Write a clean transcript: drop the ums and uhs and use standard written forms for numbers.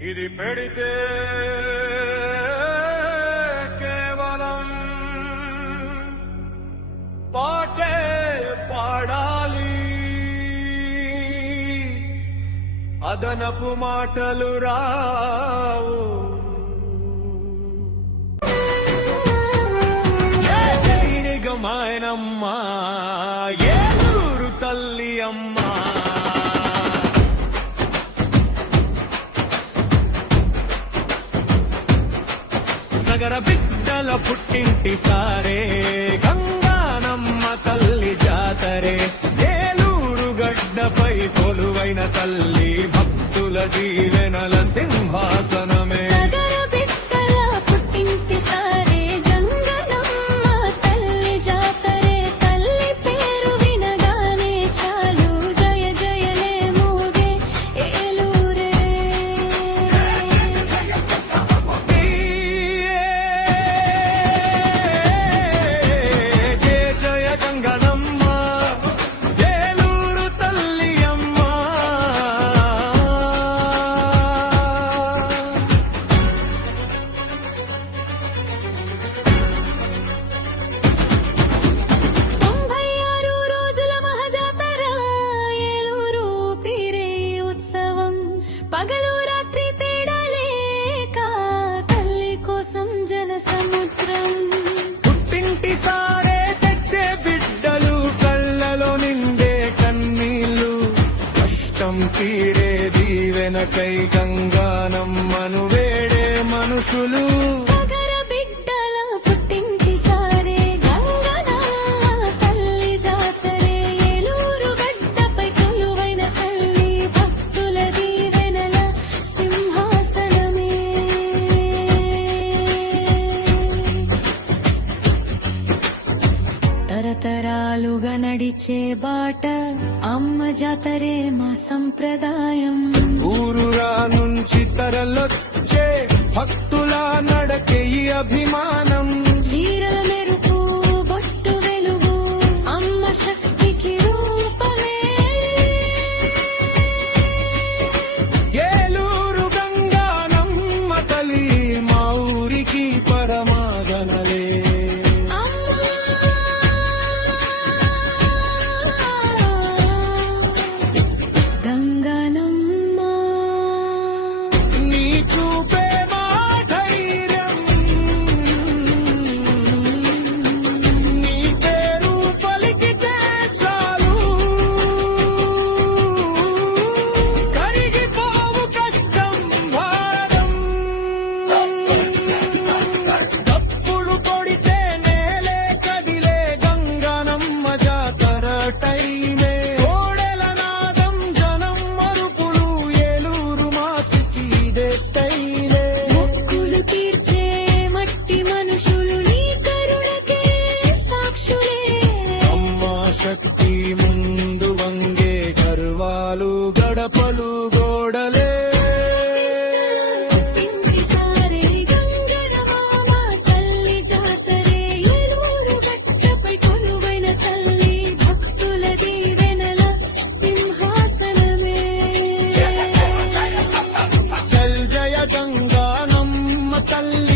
ఇది పెడితే కేవలం పాటే పాడాలి, అదనపు మాటలు రావు. మాయనమ్మా ఏలూరు తల్లి అమ్మా, సగర బిడ్డల పుట్టింటి సారే గంగానమ్మ తల్లి జాతరే. ఏలూరు గడ్డపై కొలువైన తల్లి భక్తుల దీవెనల సింహాసనమే. పగలు రాత్రి తేడాలేక తల్లి కోసం జన సముద్రం. పుట్టింటి సారే తెచ్చే బిడ్డలు, కళ్ళలో నిండే కన్నీళ్ళు, కష్టం తీరే దీవెనకై గంగానమ్మను వేడే మనుషులు. తరతరాలుగా నడిచే బాట అమ్మ జాతరే మా సంప్రదాయం. ఊరురా నుంచి తరలొచ్చే భక్తుల నడకే ఈ అభిమానం. చీరల మెరుపు బొట్టు వెలుగు అమ్మ శక్తికి రూపమే. ఏలూరు గంగానమ్మ తల్లి మా ఊరికి పరమాగనలే. తప్పులు కొడితే నేలే కదిలే గంగానమ్మ జాతర టైమే. కోడెల నాదం జనం మరుపులు, ఏలూరు మాసికి ఇదే స్టైలే. మొక్కులు తీర్చే మట్టి మనుషులు నీ కరుణకే సాక్షులే. అమ్మా శక్తి ముందు వంగే గర్వాలు గడపలు గోడలే. జయ గంగానమ్మ తల్లి